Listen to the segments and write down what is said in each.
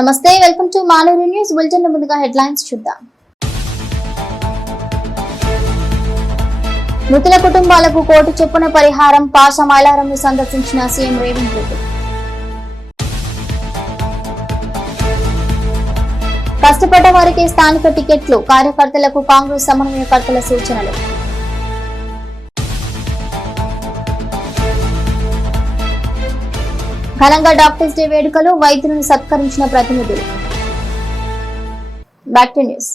నమస్తే welcome to Manuru news. Bulletin ముందుగా headlines చూద్దాం. మృతుల కుటుంబాలకు కోటి చొప్పున పరిహారం పాష మైలారంను సందర్శించిన సీఎం రేవంత్ రెడ్డి. కష్టపడ్డ వారికి స్థానిక టికెట్లు కార్యకర్తలకు కాంగ్రెస్ సమన్వయకర్తల సూచనలు. ఘనంగా డాక్టర్స్ డే వేడుకలో వైద్యులను సత్కరించిన ప్రతినిధులు. బ్యాక్ టు న్యూస్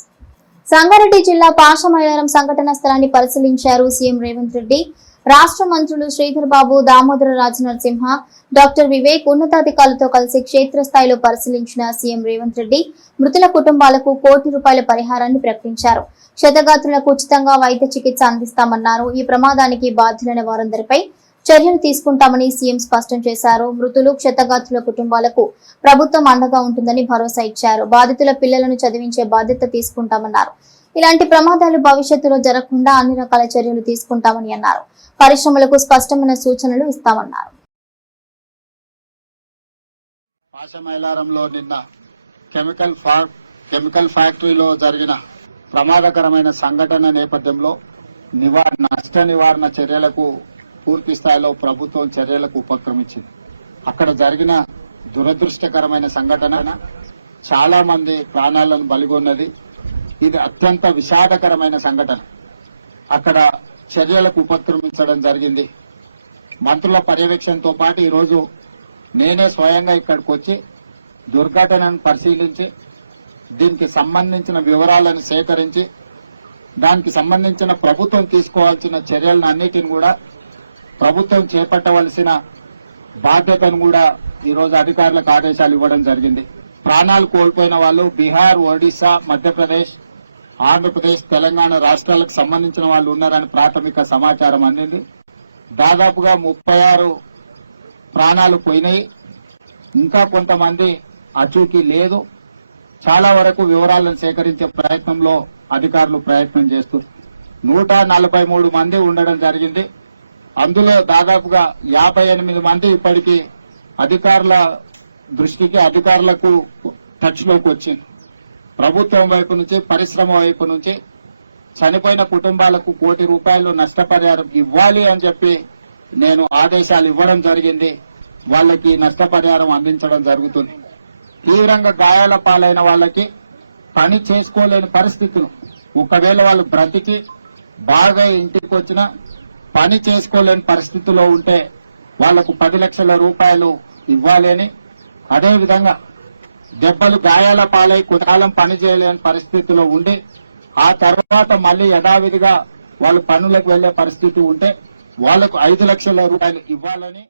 సంగారెడ్డి జిల్లా పాషమయారం సంఘటన స్థలాన్ని పరిశీలించారు సీఎం రేవంత్ రెడ్డి. రాష్ట్ర మంత్రులు శ్రీధర్ బాబు దామోదర రాజ నరసింహ డాక్టర్ వివేక్ ఉన్నతాధికారులతో కలిసి క్షేత్రస్థాయిలో పరిశీలించిన సీఎం రేవంత్ రెడ్డి మృతుల కుటుంబాలకు కోటి రూపాయల పరిహారాన్ని ప్రకటించారు. క్షతగాత్రులకు ఉచితంగా వైద్య చికిత్స అందిస్తామన్నారు. ఈ ప్రమాదానికి బాధ్యులైన వారందరిపై చర్యలు తీసుకుంటామని సీఎం స్పష్టం చేశారు. మృతులు క్షతగాత్రుల కుటుంబాలకు ప్రభుత్వం అండగా ఉంటుందని భరోసా ఇచ్చారు. బాధితుల పిల్లలను చదివించే బాధ్యత తీసుకుంటామన్నారు. ఇలాంటి ప్రమాదాలు భవిష్యత్తులో జరగకుండా అన్ని రకాల చర్యలు తీసుకుంటామని అన్నారు. పరిశ్రమలకు స్పష్టమైన సూచనలు ఇస్తామన్నారు. నిన్న కెమికల్ కెమికల్ ఫ్యాక్టరీలో జరిగిన ప్రమాదకరమైన సంఘటన నేపథ్యంలో నివా నష్ట నివారణ చర్యలకు పూర్తి స్థాయిలో ప్రభుత్వం చర్యలకు ఉపక్రమించింది. అక్కడ జరిగిన దురదృష్టకరమైన సంఘటన చాలా మంది ప్రాణాలను బలిగొన్నది. ఇది అత్యంత విషాదకరమైన సంఘటన. అక్కడ చర్యలకు ఉపక్రమించడం జరిగింది. మంత్రుల పర్యవేక్షణతో పాటు ఈరోజు నేనే స్వయంగా ఇక్కడికి వచ్చి దుర్ఘటనను పరిశీలించి దీనికి సంబంధించిన వివరాలను సేకరించి దానికి సంబంధించిన ప్రభుత్వం తీసుకోవాల్సిన చర్యలను అన్నిటిని కూడా ప్రభుత్వం చేపట్టవలసిన బాధ్యతను కూడా ఈరోజు అధికారులకు ఆదేశాలు ఇవ్వడం జరిగింది. ప్రాణాలు కోల్పోయిన వాళ్ళు బీహార్ ఒడిశా మధ్యప్రదేశ్ ఆంధ్రప్రదేశ్ తెలంగాణ రాష్ట్రాలకు సంబంధించిన వాళ్ళు ఉన్నారని ప్రాథమిక సమాచారం అందింది. దాదాపుగా ముప్పై ఆరు ప్రాణాలు పోయినాయి. ఇంకా కొంతమంది అచూకీ లేదు. చాలా వరకు వివరాలను సేకరించే ప్రయత్నంలో అధికారులు ప్రయత్నం చేస్తూ నూట నలభై మూడు మంది ఉండడం జరిగింది. అందులో దాదాపుగా యాభై ఎనిమిది మంది ఇప్పటికీ అధికారుల దృష్టికి అధికారులకు టచ్లోకి వచ్చింది. ప్రభుత్వం వైపు నుంచి పరిశ్రమ వైపు నుంచి చనిపోయిన కుటుంబాలకు కోటి రూపాయలు నష్టపరిహారం ఇవ్వాలి అని చెప్పి నేను ఆదేశాలు ఇవ్వడం జరిగింది. వాళ్ళకి నష్టపరిహారం అందించడం జరుగుతుంది. తీవ్రంగా గాయాల పాలైన వాళ్ళకి పని చేసుకోలేని పరిస్థితులు ఒకవేళ వాళ్ళు బ్రతికి బాగా ఇంటికి వచ్చినా పని చేసుకోలేని పరిస్థితిలో ఉంటే వాళ్ళకు పది లక్షల రూపాయలు ఇవ్వాలని అదేవిధంగా దెబ్బలు గాయాల పాలై కొంతకాలం పని చేయలేని పరిస్థితిలో ఉండి ఆ తర్వాత మళ్ళీ యథావిధిగా వాళ్ళు పనులకు వెళ్ళే పరిస్థితి ఉంటే వాళ్ళకు ఐదు లక్షల రూపాయలు ఇవ్వాలని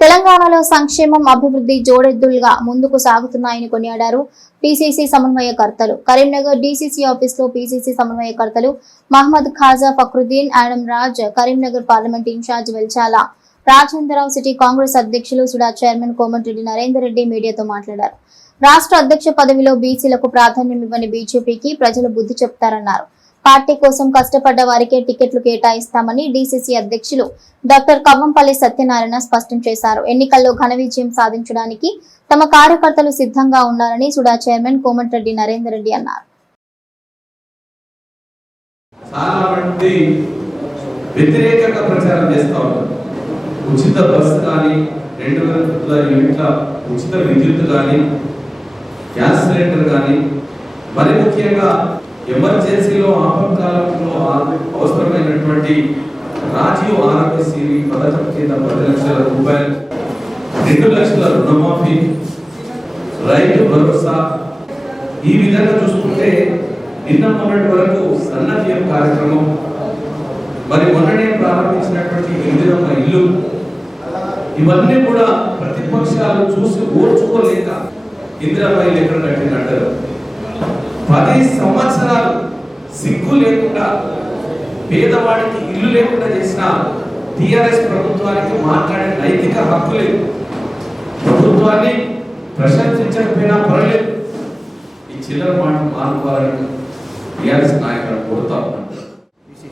తెలంగాణలో సంక్షేమం అభివృద్ధి జోడెద్దులుగా ముందుకు సాగుతున్నాయని కొనియాడారు పీసీసీ సమన్వయకర్తలు. కరీంనగర్ డీసీసీ ఆఫీస్లో PCC సమన్వయకర్తలు Mohammed Khaja Fakhruddin Adam Raj Karimnagar parliament in charge Velchala Rajendrarao city Congress అధ్యక్షులు సుడా చైర్మన్ కోమటిరెడ్డి నరేందర్ రెడ్డి మీడియాతో మాట్లాడారు. రాష్ట్ర అధ్యక్ష పదవిలో బీసీలకు ప్రాధాన్యం ఇవ్వని బీజేపీకి ప్రజలు బుద్ధి చెప్తారన్నారు. పార్టీ కోసం కష్టపడ్డ వారికే టికెట్లు కేటాయిస్తామని డిసిసి అధ్యక్షులు డాక్టర్ కవ్వంపల్లి సత్యనారాయణ స్పష్టం చేశారు. ఎన్నికల్లో ఘన విజయం సాధించడానికి తమ కార్యకర్తలు సిద్ధంగా ఉన్నారని సుడా చైర్మన్ కోమటిరెడ్డి నరేందర్ రెడ్డి అన్నారు. చాలా మంది వ్యతిరేకంగా ప్రచారం చేస్తూ ఉంటారు ఉచిత బస్సు కానీ రెండు వేల యూనిట్ల ఉచిత విద్యుత్ కానీ గ్యాస్ సిలిండర్ కానీ మరి ముఖ్యంగా ఎమర్జెన్సీలో ఆపత్కాలంలో అవసరమైనటువంటి రాజీవ్ ఆరోగ్యశ్రీ పథకం కింద పది లక్షల రూపాయలు రెండు లక్షల రుణమాఫీ రైతు భరోసా. ఈ విధంగా చూసుకుంటే నిన్న మొన్నటి వరకు సన్న కార్యక్రమం మరి మొన్ననే ప్రారంభించినటువంటి ఇందిరమ్మ ఇల్లు ఇవన్నీ కూడా ప్రతిపక్షాలు చూసి ఓర్చుకోలేక ఇందిరమ్మ ఇల్లు ఎక్కడ కట్టినట్టారు పది సంవత్సరాలు సిగ్గు లేకుండా పేదవాడికి ఇల్లు లేకుండా చేసిన టిఆర్ఎస్ ప్రభుత్వానికి మాట్లాడే నైతిక హక్కు లేదు. ప్రభుత్వాన్ని ప్రశంసించకపోయినా పర్లేదు ఈ చిల్లర మాట మానుకోవాలని టిఆర్ఎస్ నాయకులు కోరుతా ఉన్నాను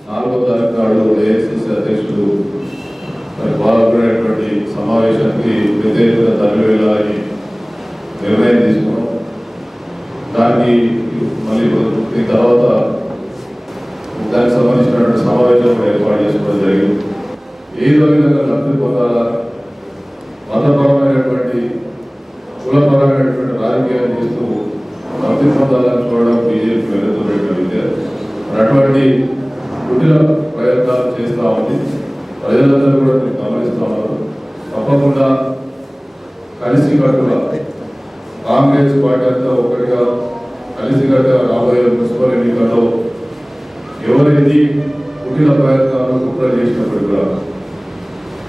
నాలుగో తారీఖు నాడు ఏఐసిసి అధ్యక్షుడు పాల్గొనేటువంటి సమావేశానికి పెద్ద తరలి వెళ్ళాలని నిర్ణయం తీసుకున్నాం. దానికి మళ్ళీ దీని తర్వాత దానికి సంబంధించినటువంటి సమావేశం ఏర్పాటు చేసుకోవడం జరిగింది. ఏదో విధంగా లబ్ధి పొందాలా? మతపరమైనటువంటి కులపరమైనటువంటి రాజకీయాలు చేస్తూ లబ్ధి పొందాలని చూడడం బీజేపీ వెళ్తున్నటువంటి విద్య మరి అటువంటి కుటిల ప్రయత్నాలు చేస్తూ ఉంది ప్రజలందరూ కూడా దీన్ని గమనిస్తూ ఉన్నారు తప్పకుండా కలిసి కట్టుగా కాంగ్రెస్ పార్టీ అంతా ఒకటిగా కలిసికట్టుగా రాబోయే మున్సిపల్ ఎన్నికల్లో ఎవరైతే కుటిల ప్రయత్నాలు కుట్ర చేసినప్పుడు కూడా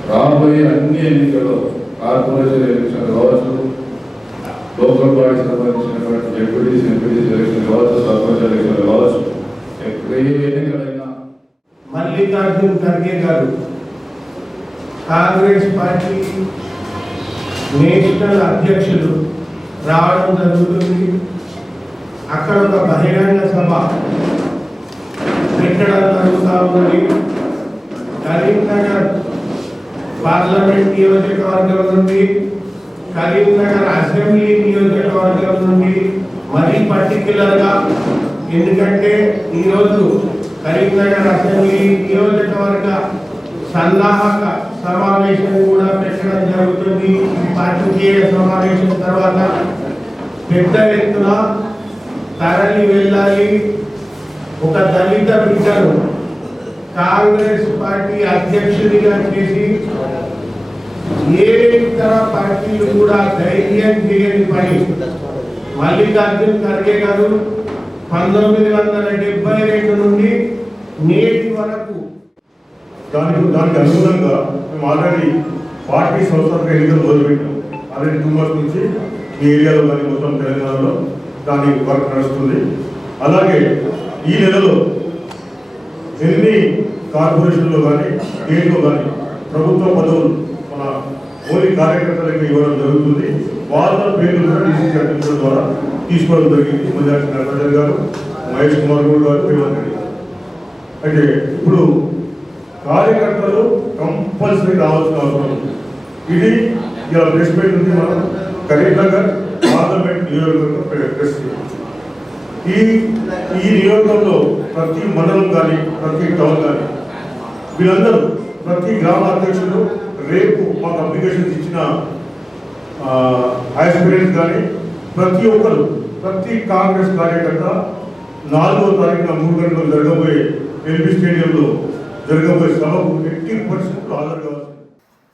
రాబోయే అన్ని ఎన్నికల్లో కార్పొరేషన్ ఎలక్షన్ కావచ్చు లోకల్ బాడీ సంబంధించినటువంటి డెప్యూటీస్ ఎంపీటీస్ ఎలక్షన్ కావచ్చు సర్పంచ్ ఎలక్షన్ కావచ్చు ఎప్పుడు ఏ ఎన్నికలైనా మల్లికార్జున్ ఖర్గే గారు. కాంగ్రెస్ పార్టీ నేషనల్ అధ్యక్షులు రావడం జరుగుతుంది. అక్కడ ఒక బహిరంగ సభ పెట్టడం జరుగుతూ ఉంది. కరీంనగర్ పార్లమెంట్ నియోజకవర్గం నుండి కరీంనగర్ అసెంబ్లీ నియోజకవర్గం నుండి మరీ పర్టికులర్గా ఎందుకంటే ఈరోజు కరీంనగర్ అసెంబ్లీ నియోజకవర్గ సన్నాహక సమావేశం కూడా పెట్టడం జరుగుతుంది. ఈ సమావేశం తర్వాత పెద్ద ఎత్తున తరలి వెళ్ళాలి. ఒక దళిత బిడ్డను కాంగ్రెస్ పార్టీ అధ్యక్షుడిగా చేసి ఏ ఇతర పార్టీలు కూడా ధైర్యం చేయని పని. మల్లికార్జున్ ఖర్గే గారు పంతొమ్మిది వందల డెబ్బై రెండు నుండి నేటి వరకు. దానికి దానికి అనుగుణంగా మేము ఆల్రెడీ పార్టీ సంస్థలకు ఎన్నికలు మొదలుపెట్టాం. ఆల్రెడీ టూ మంత్స్ నుంచి ఈ ఏరియాలో కానీ మొత్తం తెలంగాణలో దాని వర్క్ నడుస్తుంది. అలాగే ఈ నెలలో ఎన్ని కార్పొరేషన్లో కానీ స్టేట్లో కానీ ప్రభుత్వ పదవులు మన మోడీ కార్యకర్తలకు ఇవ్వడం జరుగుతుంది. వాళ్ళ పేర్లు కూడా డీసీసీ అధ్యక్షుల ద్వారా తీసుకోవడం జరిగింది. మజాక్షి నరసింహన్ గారు మహేష్ కుమార్ గౌడ్ గారు అయితే ఇప్పుడు కార్యకర్తలు కంపల్సరీ రావాల్సిన అవసరం ఉంది. ఇది ఇలా ప్రెస్ మీట్ ఉంది మనం కరీంనగర్ పార్లమెంట్ నియోజకవర్గం ప్రెస్ ఈ ఈ నియోజకంలో ప్రతి మండలం కానీ ప్రతి టౌన్ కానీ వీళ్ళందరూ ప్రతి గ్రామ అధ్యక్షులు రేపు మాకు అప్లికేషన్స్ ఇచ్చిన ఆస్పిరెంట్స్ కానీ ప్రతి ఒక్కరు ప్రతి కాంగ్రెస్ కార్యకర్త నాలుగో తారీఖున మూడు గంటలకు జరగబోయే ఎల్బీ స్టేడియంలో జరగబోయే సభకు ఎట్టి పర్సెంట్ హాజరు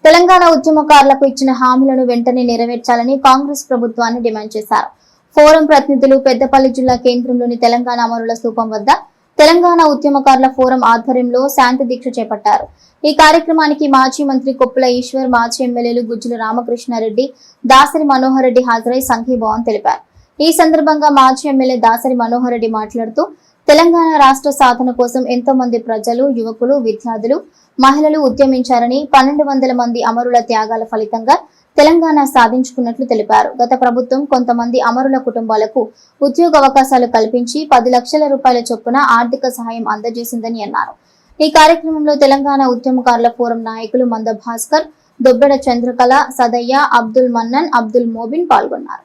తెలంగాణ ఉద్యమకారులకు ఇచ్చిన హామీలను వెంటనే నెరవేర్చాలని కాంగ్రెస్ ప్రభుత్వాన్ని డిమాండ్ చేశారు. ఫోరం ప్రతినిధులు పెద్దపల్లి జిల్లా కేంద్రంలోని తెలంగాణ అమరుల స్థూపం వద్ద తెలంగాణ ఉద్యమకారుల ఫోరం ఆధ్వర్యంలో శాంతి దీక్ష చేపట్టారు. ఈ కార్యక్రమానికి మాజీ మంత్రి కొప్పుల ఈశ్వర్ మాజీ ఎమ్మెల్యేలు గుజ్జుల రామకృష్ణారెడ్డి దాసరి మనోహర్ రెడ్డి హాజరై సంఘీభావం తెలిపారు. ఈ సందర్భంగా మాజీ ఎమ్మెల్యే దాసరి మనోహర్ రెడ్డి మాట్లాడుతూ తెలంగాణ రాష్ట్ర సాధన కోసం ఎంతో మంది ప్రజలు యువకులు విద్యార్థులు మహిళలు ఉద్యమించారని పన్నెండు వందల మంది అమరుల త్యాగాల ఫలితంగా తెలంగాణ సాధించుకున్నట్లు తెలిపారు. గత ప్రభుత్వం కొంతమంది అమరుల కుటుంబాలకు ఉద్యోగ అవకాశాలు కల్పించి పది లక్షల రూపాయల చొప్పున ఆర్థిక సహాయం అందజేసిందని అన్నారు. ఈ కార్యక్రమంలో తెలంగాణ ఉద్యమకారుల ఫోరం నాయకులు మంద భాస్కర్ దొబ్బెడ చంద్రకళ సదయ్య అబ్దుల్ మన్నన్ అబ్దుల్ మోబిన్ పాల్గొన్నారు.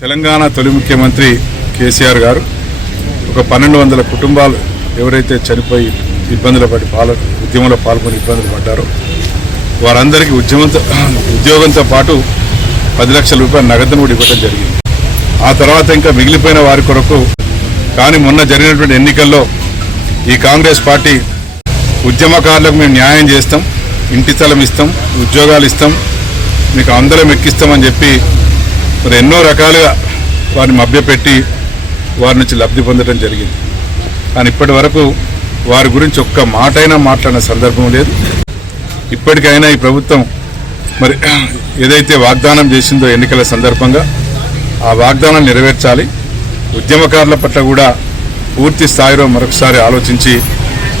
తెలంగాణ తొలి ముఖ్యమంత్రి కేసీఆర్ గారు ఒక పన్నెండు వందల కుటుంబాలు ఎవరైతే చనిపోయి ఇబ్బందులు పడి పాల ఉద్యమంలో పాల్గొని ఇబ్బందులు పడ్డారో వారందరికీ ఉద్యమంతో ఉద్యోగంతో పాటు పది లక్షల రూపాయల నగదును కూడా ఇవ్వడం జరిగింది. ఆ తర్వాత ఇంకా మిగిలిపోయిన వారి కొరకు కానీ మొన్న జరిగినటువంటి ఎన్నికల్లో ఈ కాంగ్రెస్ పార్టీ ఉద్యమకారులకు మేము న్యాయం చేస్తాం ఇంటి స్థలం ఇస్తాం ఉద్యోగాలు ఇస్తాం మీకు అందరం ఎక్కిస్తామని చెప్పి మరి ఎన్నో రకాలుగా వారిని మభ్యపెట్టి వారి నుంచి లబ్ధి పొందడం జరిగింది. కానీ ఇప్పటి వరకు వారి గురించి ఒక్క మాటైనా మాట్లాడిన సందర్భం లేదు. ఇప్పటికైనా ఈ ప్రభుత్వం మరి ఏదైతే వాగ్దానం చేసిందో ఎన్నికల సందర్భంగా ఆ వాగ్దానం నెరవేర్చాలి. ఉద్యమకారుల పట్ల కూడా పూర్తి స్థాయిలో మరొకసారి ఆలోచించి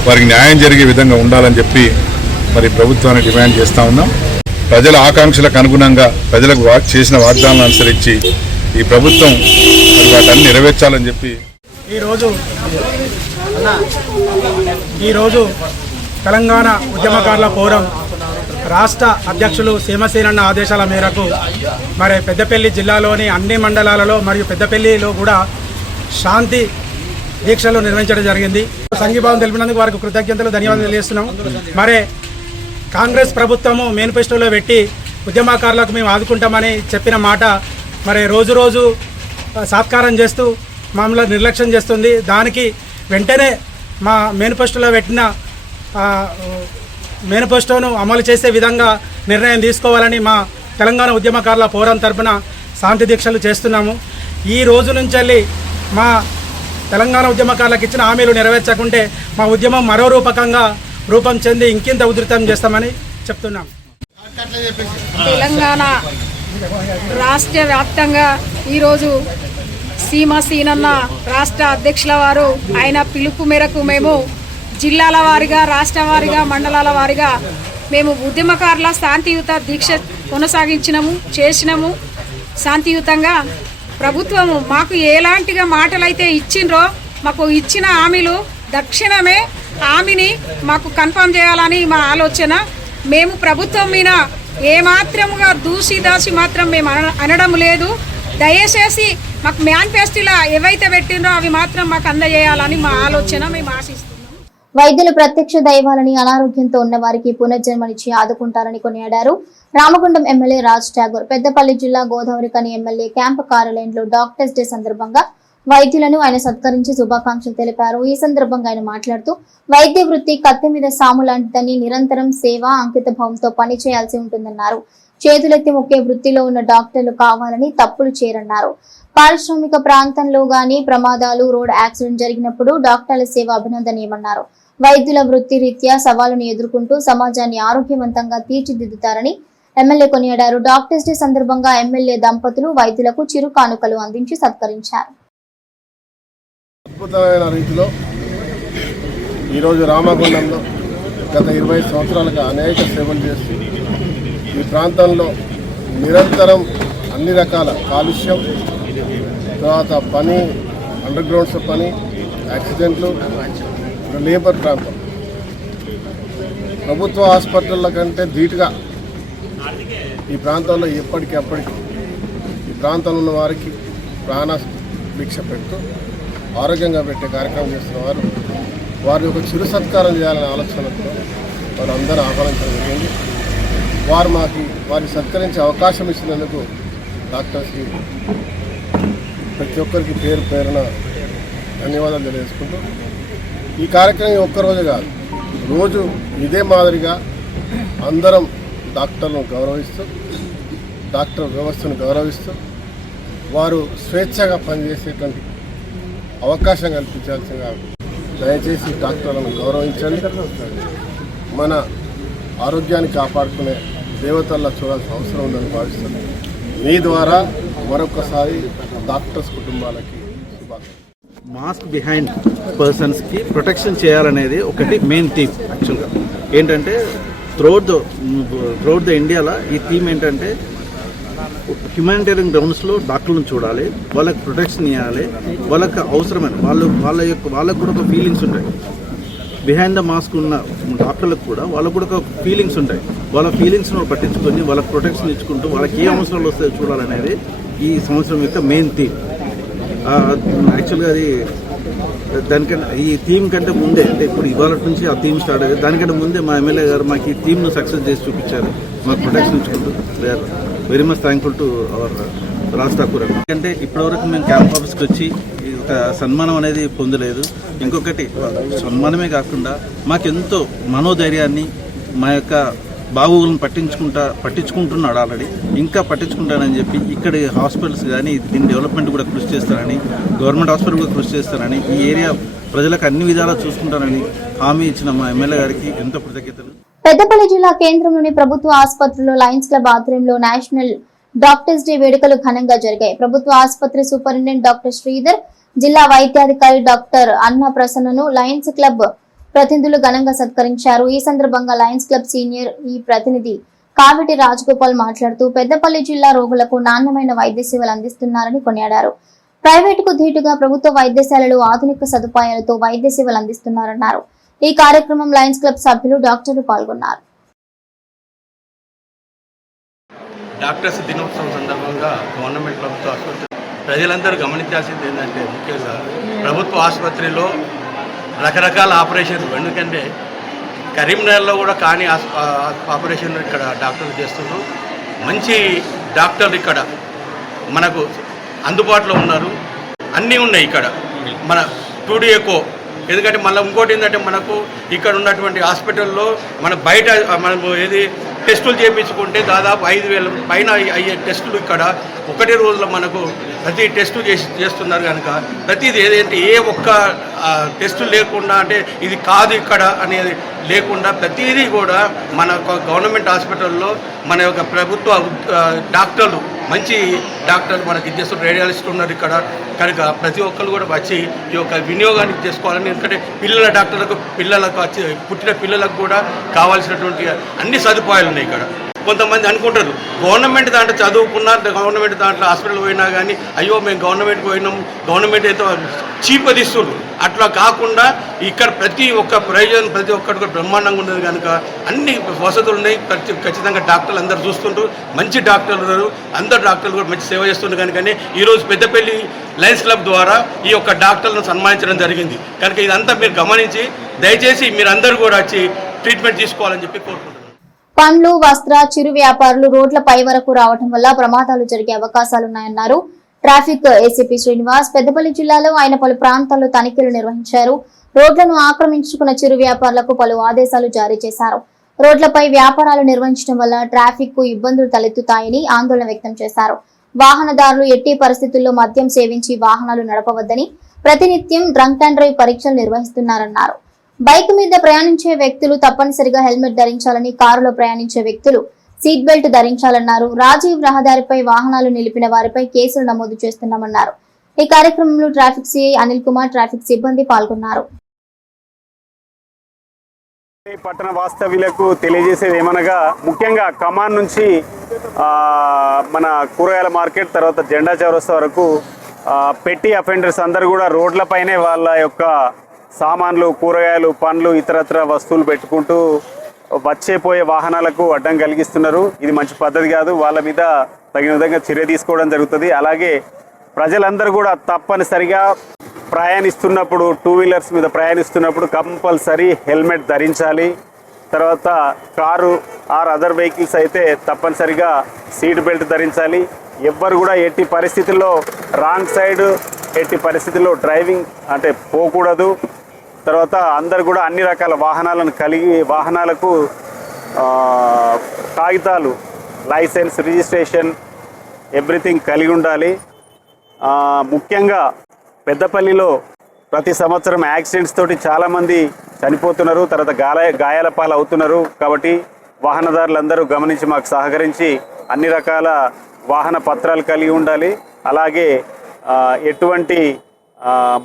వారికి న్యాయం జరిగే విధంగా ఉండాలని చెప్పి మరి ప్రభుత్వాన్ని డిమాండ్ చేస్తూ ఉన్నాం. ప్రజల ఆకాంక్షలకు అనుగుణంగా ప్రజలకు చేసిన వాగ్దానాలను అనుసరించి ఈ ప్రభుత్వం మరి వాటన్ని నెరవేర్చాలని చెప్పి ఈరోజు ఈరోజు తెలంగాణ ఉద్యమకారుల ఫోరం రాష్ట్ర అధ్యక్షులు సీమసేనన్న ఆదేశాల మేరకు మరి పెద్దపల్లి జిల్లాలోని అన్ని మండలాలలో మరియు పెద్దపల్లిలో కూడా శాంతి దీక్షలు నిర్వహించడం జరిగింది. సంఘీభావం తెలిపినందుకు వారికి కృతజ్ఞతలు ధన్యవాదాలు తెలియజేస్తున్నాం. మరి కాంగ్రెస్ ప్రభుత్వము మేనిఫెస్టోలో పెట్టి ఉద్యమకారులకు మేము ఆదుకుంటామని చెప్పిన మాట మరి రోజు రోజు సాత్కారం చేస్తూ మమ్మల్ని నిర్లక్ష్యం చేస్తుంది. దానికి వెంటనే మా మేనిఫెస్టోలో పెట్టిన మేనిఫెస్టోను అమలు చేసే విధంగా నిర్ణయం తీసుకోవాలని మా తెలంగాణ ఉద్యమకారుల పోరాటం తరపున శాంతి దీక్షలు చేస్తున్నాము. ఈ రోజు నుంచి వెళ్ళి మా తెలంగాణ ఉద్యమకారులకు ఇచ్చిన హామీలు నెరవేర్చకుంటే మా ఉద్యమం మరో రూపకంగా రూపం చెంది ఇంకింత ఉధృతం చేస్తామని చెప్తున్నాం. తెలంగాణ రాష్ట్ర వ్యాప్తంగా ఈరోజు సీమ సీనన్న రాష్ట్ర అధ్యక్షుల వారు ఆయన పిలుపు మేరకు మేము జిల్లాల వారీగా రాష్ట్ర వారిగా మండలాల వారీగా మేము ఉద్యమకారుల శాంతియుత దీక్ష కొనసాగించినము చేసినాము. శాంతియుతంగా ప్రభుత్వము మాకు ఎలాంటిగా మాటలైతే ఇచ్చిండ్రో మాకు ఇచ్చిన హామీలు దక్షిణమే హామీని మాకు కన్ఫర్మ్ చేయాలని మా ఆలోచన. మేము ప్రభుత్వం మీద ఏమాత్రముగా దూసి దాసి మాత్రం మేము అన- అనడం లేదు. దయచేసి మాకు మేనిఫెస్టోలో ఏవైతే పెట్టిండ్రో అవి మాత్రం మాకు అందజేయాలని మా ఆలోచన మేము ఆశిస్తున్నాం. వైద్యులు ప్రత్యక్ష దైవాలని అనారోగ్యంతో ఉన్న వారికి పునర్జన్మనిచ్చి ఆదుకుంటారని కొనియాడారు. రామగుండం ఎమ్మెల్యే రాజ్ ఠాగూర్ పెద్దపల్లి జిల్లా గోదావరికని ఎమ్మెల్యే క్యాంపు కార్యాలయంలో డాక్టర్స్ డే సందర్భంగా వైద్యులను ఆయన సత్కరించి శుభాకాంక్షలు తెలిపారు. ఈ సందర్భంగా ఆయన మాట్లాడుతూ వైద్య వృత్తి కత్తి మీద సాము లాంటిదని నిరంతరం సేవ అంకిత భావంతో పని చేయాల్సి ఉంటుందన్నారు. చేతులెత్తి మొక్కే వృత్తిలో ఉన్న డాక్టర్లు కావాలని తప్పులు చేరన్నారు పారిశ్రామిక ప్రాంతంలో గాని ప్రమాదాలు రోడ్ యాక్సిడెంట్ జరిగినప్పుడు డాక్టర్ల సేవ అభినందనీయమన్నారు. వైద్యుల వృత్తి రీత్యా సవాలును ఎదుర్కొంటూ సమాజాన్ని ఆరోగ్యవంతంగా తీర్చిదిద్దుతారని ఎమ్మెల్యే కొనియాడారు. డాక్టర్స్ డే సందర్భంగా ఎమ్మెల్యే దంపతులు వైద్యులకు చిరు కానుకలు అందించి సత్కరించారు. అద్భుతమైన రీతిలో ఈరోజు రామగుండంలో గత ఇరవై సంవత్సరాలుగా అనేక సేవలు చేస్తూ ఈ ప్రాంతంలో నిరంతరం అన్ని రకాల కాలుష్యం తర్వాత పని అండర్ గ్రౌండ్స్ పని యాక్సిడెంట్లు లేబర్ ప్రాంతం. ప్రభుత్వ హాస్పిటళ్ళ కంటే ధీటుగా ఈ ప్రాంతంలో ఎప్పటికప్పటికి ఈ ప్రాంతంలో ఉన్న వారికి ప్రాణ భిక్ష పెడుతూ ఆరోగ్యంగా పెట్టే కార్యక్రమం చేస్తున్న వారు వారి యొక్క చిరు సత్కారం చేయాలనే ఆలోచనతో వారు అందరూ ఆహ్వానించడం జరిగింది. వారు మాకు వారిని సత్కరించే అవకాశం ఇచ్చినందుకు డాక్టర్స్కి ప్రతి ఒక్కరికి పేరు పేరున ధన్యవాదాలు తెలియజేసుకుంటూ ఈ కార్యక్రమం ఈ ఒక్కరోజు కాదు రోజు ఇదే మాదిరిగా అందరం డాక్టర్లను గౌరవిస్తూ డాక్టర్ వ్యవస్థను గౌరవిస్తూ వారు స్వేచ్ఛగా పనిచేసేటువంటి అవకాశం కల్పించాల్సిందిగా దయచేసి డాక్టర్లను గౌరవించండి. మన ఆరోగ్యాన్ని కాపాడుకునే దేవతల్లా చూడాల్సిన అవసరం ఉందని భావిస్తున్నాను మీ ద్వారా మరొకసారి డాక్టర్స్ కుటుంబాలకి మాస్క్ బిహైండ్ పర్సన్స్కి ప్రొటెక్షన్ చేయాలనేది ఒకటి మెయిన్ థీమ్ యాక్చువల్గా ఏంటంటే త్రోట్ ద త్రోట్ ద ఇండియాలో ఈ థీమ్ ఏంటంటే హ్యుమానిటేరియన్ గ్రౌండ్స్లో డాక్టర్లను చూడాలి వాళ్ళకి ప్రొటెక్షన్ ఇవ్వాలి వాళ్ళకి అవసరమైన వాళ్ళు వాళ్ళ యొక్క వాళ్ళకు కూడా ఒక ఫీలింగ్స్ ఉంటాయి. బిహైండ్ ద మాస్క్ ఉన్న డాక్టర్లకు కూడా వాళ్ళకు కూడా ఒక ఫీలింగ్స్ ఉంటాయి. వాళ్ళ ఫీలింగ్స్ను పట్టించుకొని వాళ్ళకి ప్రొటెక్షన్ ఇచ్చుకుంటూ వాళ్ళకి ఏ అవసరాలు వస్తాయో చూడాలనేది ఈ సంవత్సరం యొక్క మెయిన్ థీమ్ యాక్చువల్గా అది దానికంటే ఈ థీమ్ కంటే ముందే అంటే ఇప్పుడు ఇవాళ నుంచి ఆ థీమ్ స్టార్ట్ అయ్యేది దానికంటే ముందే మా ఎమ్మెల్యే గారు మాకు ఈ థీమ్ను సక్సెస్ చేసి చూపించారు. మాకు ప్రొటెక్షన్ ఇచ్చుకుంటూ they very much thankful to our Raj Thakur ఎందుకంటే ఇప్పటివరకు మేము క్యాంప్ ఆఫీస్కి వచ్చి ఈ ఒక సన్మానం అనేది పొందలేదు. ఇంకొకటి సన్మానమే కాకుండా మాకెంతో మనోధైర్యాన్ని మా యొక్క బాగోగులను పట్టించుకుంటా పట్టించుకుంటున్నాడు ఆల్రెడీ. ఇంకా పట్టించుకుంటానని చెప్పి ఇక్కడ హాస్పిటల్స్ కానీ దీని డెవలప్మెంట్ కూడా కృషి చేస్తానని గవర్నమెంట్ హాస్పిటల్ కూడా కృషి చేస్తానని ఈ ఏరియా ప్రజలకు అన్ని విధాలా చూసుకుంటానని హామీ ఇచ్చిన మా ఎమ్మెల్యే గారికి ఎంతో కృతజ్ఞతలు. పెద్దపల్లి జిల్లా కేంద్రంలోని ప్రభుత్వ ఆసుపత్రిలో లయన్స్ క్లబ్ ఆధ్వర్యంలో నేషనల్ డాక్టర్స్ డే వేడుకలు ఘనంగా జరిగాయి. ప్రభుత్వ ఆసుపత్రి సూపరింటెండెంట్ డాక్టర్ శ్రీధర్ జిల్లా వైద్యాధికారి డాక్టర్ అన్న ప్రసన్నను లయన్స్ క్లబ్ ప్రతినిధులు ఘనంగా సత్కరించారు. ఈ సందర్భంగా లయన్స్ క్లబ్ సీనియర్ ఈ ప్రతినిధి కావిటి రాజగోపాల్ మాట్లాడుతూ పెద్దపల్లి జిల్లా రోగులకు నాణ్యమైన వైద్య సేవలు అందిస్తున్నారని కొనియాడారు. ప్రైవేటుకు ధీటుగా ప్రభుత్వ వైద్యశాలలు ఆధునిక సదుపాయాలతో వైద్య సేవలు అందిస్తున్నారన్నారు. ఈ కార్యక్రమం లయన్స్ క్లబ్ సభ్యులు డాక్టర్లు పాల్గొన్నారు. డాక్టర్స్ దినోత్సవం సందర్భంగా గవర్నమెంట్ ప్రభుత్వ ఆసుపత్రి ప్రజలందరూ గమనించాల్సింది ఏంటంటే ముఖ్యంగా ప్రభుత్వ ఆసుపత్రిలో రకరకాల ఆపరేషన్లు. ఎందుకంటే కరీంనగర్లో కూడా కానీ ఆపరేషన్ ఇక్కడ డాక్టర్లు చేస్తున్నారు మంచి డాక్టర్లు ఇక్కడ మనకు అందుబాటులో ఉన్నారు. అన్నీ ఉన్నాయి ఇక్కడ. మన టూడీఏకో ఎందుకంటే మళ్ళీ ఇంకోటి ఏంటంటే మనకు ఇక్కడ ఉన్నటువంటి హాస్పిటల్లో మన బయట మనము ఏది టెస్టులు చేయించుకుంటే దాదాపు ఐదు వేల పైన అయ్యే టెస్టులు ఇక్కడ. ఒకటే రోజులో మనకు ప్రతి టెస్టు చేసి చేస్తున్నారు కనుక. ప్రతిది ఏదంటే ఏ ఒక్క టెస్టు లేకుండా అంటే ఇది కాదు ఇక్కడ అనేది లేకుండా ప్రతిదీ కూడా మన గవర్నమెంట్ హాస్పిటల్లో మన యొక్క ప్రభుత్వ డాక్టర్లు మంచి డాక్టర్లు మనకి ఇచ్చేస్తున్న రేడియాలజిస్ట్ ఉన్నారు ఇక్కడ. కనుక ప్రతి ఒక్కరు కూడా వచ్చి ఈ యొక్క వినియోగానికి చేసుకోవాలని ఎందుకంటే పిల్లల డాక్టర్లకు పిల్లలకు వచ్చి పుట్టిన పిల్లలకు కూడా కావాల్సినటువంటి అన్ని సదుపాయాలు ఉన్నాయి ఇక్కడ. కొంతమంది అనుకుంటారు గవర్నమెంట్ దాంట్లో చదువుకున్నా గవర్నమెంట్ దాంట్లో హాస్పిటల్ పోయినా కానీ అయ్యో మేము గవర్నమెంట్ పోయినాం గవర్నమెంట్ అయితే చీపది ఇస్తున్నారు అట్లా కాకుండా ఇక్కడ ప్రతి ఒక్క ప్రయోజనం ప్రతి ఒక్కటి కూడా బ్రహ్మాండంగా ఉన్నది కనుక అన్ని వసతులు ఉన్నాయి. ఖచ్చి- ఖచ్చితంగా డాక్టర్లు అందరు చూస్తుంటారు మంచి డాక్టర్లు ఉన్నారు. అందరు డాక్టర్లు కూడా మంచి సేవ చేస్తున్నారు కనుకనే ఈరోజు పెద్దపల్లి లయన్స్ క్లబ్ ద్వారా ఈ యొక్క డాక్టర్లను సన్మానించడం జరిగింది. కనుక ఇదంతా మీరు గమనించి దయచేసి మీరందరూ కూడా వచ్చి ట్రీట్మెంట్ తీసుకోవాలని చెప్పి కోరుకుంటున్నాను పండ్లు వస్త్ర చిరు వ్యాపారులు రోడ్ల పై వరకు రావడం వల్ల ప్రమాదాలు జరిగే అవకాశాలున్నాయన్నారు. ట్రాఫిక్ ఏసీపీ శ్రీనివాస్ పెద్దపల్లి జిల్లాలో ఆయన పలు ప్రాంతాల్లో తనిఖీలు నిర్వహించారు. రోడ్లను ఆక్రమించుకున్న చిరు వ్యాపారులకు పలు ఆదేశాలు జారీ చేశారు. రోడ్లపై వ్యాపారాలు నిర్వహించడం వల్ల ట్రాఫిక్కు ఇబ్బందులు తలెత్తుతాయని ఆందోళన వ్యక్తం చేశారు. వాహనదారులు ఎట్టి పరిస్థితుల్లో మద్యం సేవించి వాహనాలు నడపవద్దని ప్రతినిత్యం డ్రంక్ అండ్ డ్రైవ్ పరీక్షలు నిర్వహిస్తున్నారన్నారు. బైక్ మీద ప్రయాణించే వ్యక్తులు తప్పనిసరిగా హెల్మెట్ ధరించాలని కారులో ప్రయాణించే వ్యక్తులు సీట్ బెల్ట్ ధరించాలన్నారు. రాజీవ్ రహదారిపై వాహనాలు నిలిపిన వారిపై కేసులు నమోదు చేస్తున్నామన్నారు. ఈ కార్యక్రమంలో traffic CI Anil Kumar traffic సిబ్బంది పాల్గొన్నారు. పట్టణ వాస్తవ్యులకు తెలియజేసేది ఏమనగా ముఖ్యంగా కమాన్ నుంచి మన కూరగాయల మార్కెట్ తర్వాత జెండా చౌరస్తా వరకు పెట్టి అఫెండర్స్ అందరూ కూడా రోడ్లపైనే వాళ్ళ యొక్క సామాన్లు కూరగాయలు పండ్లు ఇతరత్ర వస్తువులు పెట్టుకుంటూ వచ్చే పోయే వాహనాలకు అడ్డం కలిగిస్తున్నారు. ఇది మంచి పద్ధతి కాదు. వాళ్ళ మీద తగిన విధంగా చర్య తీసుకోవడం జరుగుతుంది. అలాగే ప్రజలందరూ కూడా తప్పనిసరిగా ప్రయాణిస్తున్నప్పుడు టూ వీలర్స్ మీద ప్రయాణిస్తున్నప్పుడు కంపల్సరీ హెల్మెట్ ధరించాలి. తర్వాత కారు ఆర్ అదర్ వెహికల్స్ అయితే తప్పనిసరిగా సీట్ బెల్ట్ ధరించాలి. ఎవ్వరు కూడా ఎట్టి పరిస్థితుల్లో రాంగ్ సైడ్ ఎట్టి పరిస్థితుల్లో డ్రైవింగ్ అంటే పోకూడదు. తర్వాత అందరు కూడా అన్ని రకాల వాహనాలను కలిగి వాహనాలకు కాగితాలు లైసెన్స్ రిజిస్ట్రేషన్ ఎవ్రీథింగ్ కలిగి ఉండాలి. ముఖ్యంగా పెద్దపల్లిలో ప్రతి సంవత్సరం యాక్సిడెంట్స్ తోటి చాలామంది చనిపోతున్నారు. తర్వాత గాయ గాయాల పాలు అవుతున్నారు కాబట్టి వాహనదారులందరూ గమనించి మాకు సహకరించి అన్ని రకాల వాహన పత్రాలు కలిగి ఉండాలి. అలాగే ఎటువంటి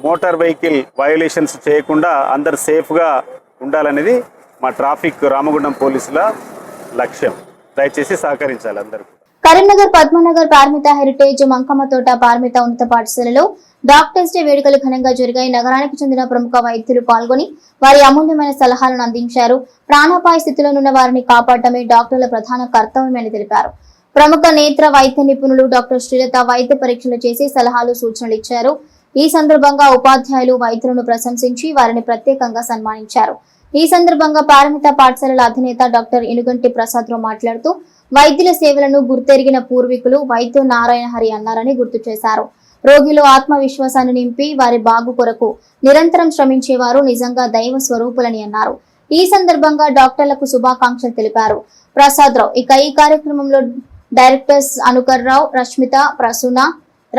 మోటార్ వెహికల్ వయోలేషన్స్ చేయకుండా అందరు సేఫ్గా ఉండాలనేది మా ట్రాఫిక్ రామగుండం పోలీసుల లక్ష్యం. దయచేసి సహకరించాలి అందరూ కరీంనగర్ పద్మనగర్ పార్మిత హెరిటేజ్ మంకమ్మ తోట పార్మిత ఉన్నత పాఠశాలలో డాక్టర్స్ డే వేడుకలు ఘనంగా జరిగాయి. నగరానికి చెందిన ప్రముఖ వైద్యులు పాల్గొని వారి అమూల్యమైన సలహాలను అందించారు. ప్రాణాపాయ స్థితిలో ఉన్న వారిని కాపాడటమే డాక్టర్ల ప్రధాన కర్తవ్యమని తెలిపారు. ప్రముఖ నేత్ర వైద్య నిపుణులు డాక్టర్ శ్రీలత వైద్య పరీక్షలు చేసి సలహాలు సూచనలు ఇచ్చారు. ఈ సందర్భంగా ఉపాధ్యాయులు వైద్యులను ప్రశంసించి వారిని ప్రత్యేకంగా సన్మానించారు. ఈ సందర్భంగా పారమిత పాఠశాలల అధినేత డాక్టర్ ఇనుగంటి ప్రసాదరావు మాట్లాడుతూ వైద్యుల సేవలను గుర్తెరిగిన పూర్వీకులు వైద్య నారాయణ హరి అన్నారని గుర్తు చేశారు. రోగిలో ఆత్మవిశ్వాసాన్ని నింపి వారి బాగు కొరకు నిరంతరం శ్రమించేవారు నిజంగా దైవ స్వరూపులని అన్నారు. ఈ సందర్భంగా డాక్టర్లకు శుభాకాంక్షలు తెలిపారు. ప్రసాదరావు ఇక ఈ కార్యక్రమంలో డైరెక్టర్స్ అనుకర్ రావు రష్మిత ప్రసూన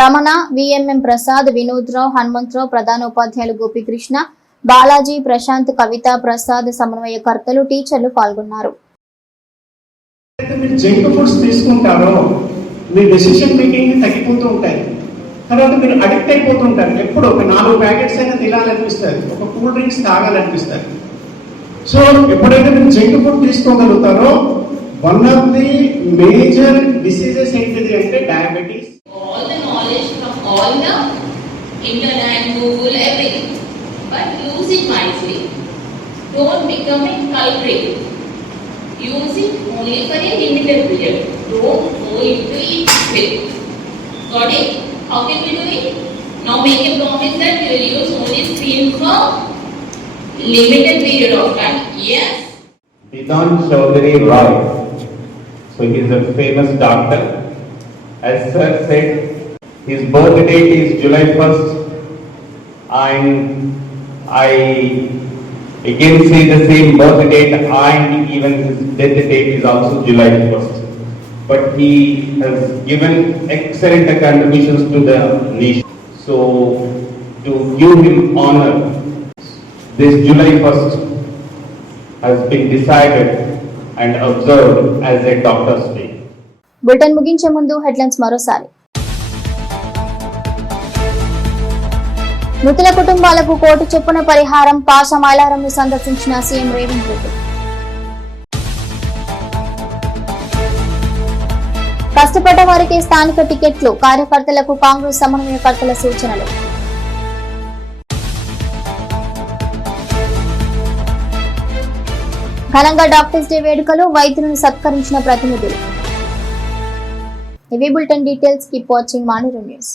రమణ విఎంఎం ప్రసాద్ వినోద్రావు హనుమంతరావు ప్రధాన ఉపాధ్యాయులు గోపికృష్ణ బాలాజీ ప్రశాంత్ కవిత ప్రసాద్ సమన్వయకర్తలు టీచర్లు పాల్గొన్నారు. మీరు జంక్ ఫుడ్స్ తీసుకుంటారో మీ డెసిషన్ మేకింగ్ తగ్గిపోతూ ఉంటాయి. తర్వాత మీరు అడిక్ట్ అయిపోతూ ఉంటారు. ఎప్పుడు ఒక నాలుగు ప్యాకెట్స్ అయినా తినాలనిపిస్తుంది ఒక కూల్ డ్రింక్స్ తాగాలనిపిస్తుంది సో ఎప్పుడైతే మీరు junk food తీసుకోగలుగుతారో one of the major diseases ఏంటిది అంటే diabetes internet, Google, everything. But use it wisely. Don't become a culprit. Use it only for a limited period. Don't go into it with. Got it? How can we do it? Now make a promise that you will use only screen for limited period of time. Yes. Bidan Chaudhary Roy. So he is a famous doctor. As sir said, his birth date is July 1st and I again say the same birth date and even his death date is also July 1st. But he has given excellent contributions to the nation. So to give him honor, this July 1st has been decided and observed as a doctor's day. Bulletin ముగించే ముందు headlines మరోసారి మృతుల కుటుంబాలకు కోటి చొప్పున పరిహారం పాష మైలారంను సందర్శించిన CM Revanth Reddy. కష్టపడ్డ వారికి స్థానిక టికెట్లు కార్యకర్తలకు కాంగ్రెస్ సమన్వయకర్తల సూచనలు. ఘనంగా డాక్టర్స్ డే వేడుకలు వైద్యులను సత్కరించిన ప్రతినిధులు. ఇవి బులెటిన్ డీటెయిల్స్ కీప్ వాచింగ్ మానిరో న్యూస్.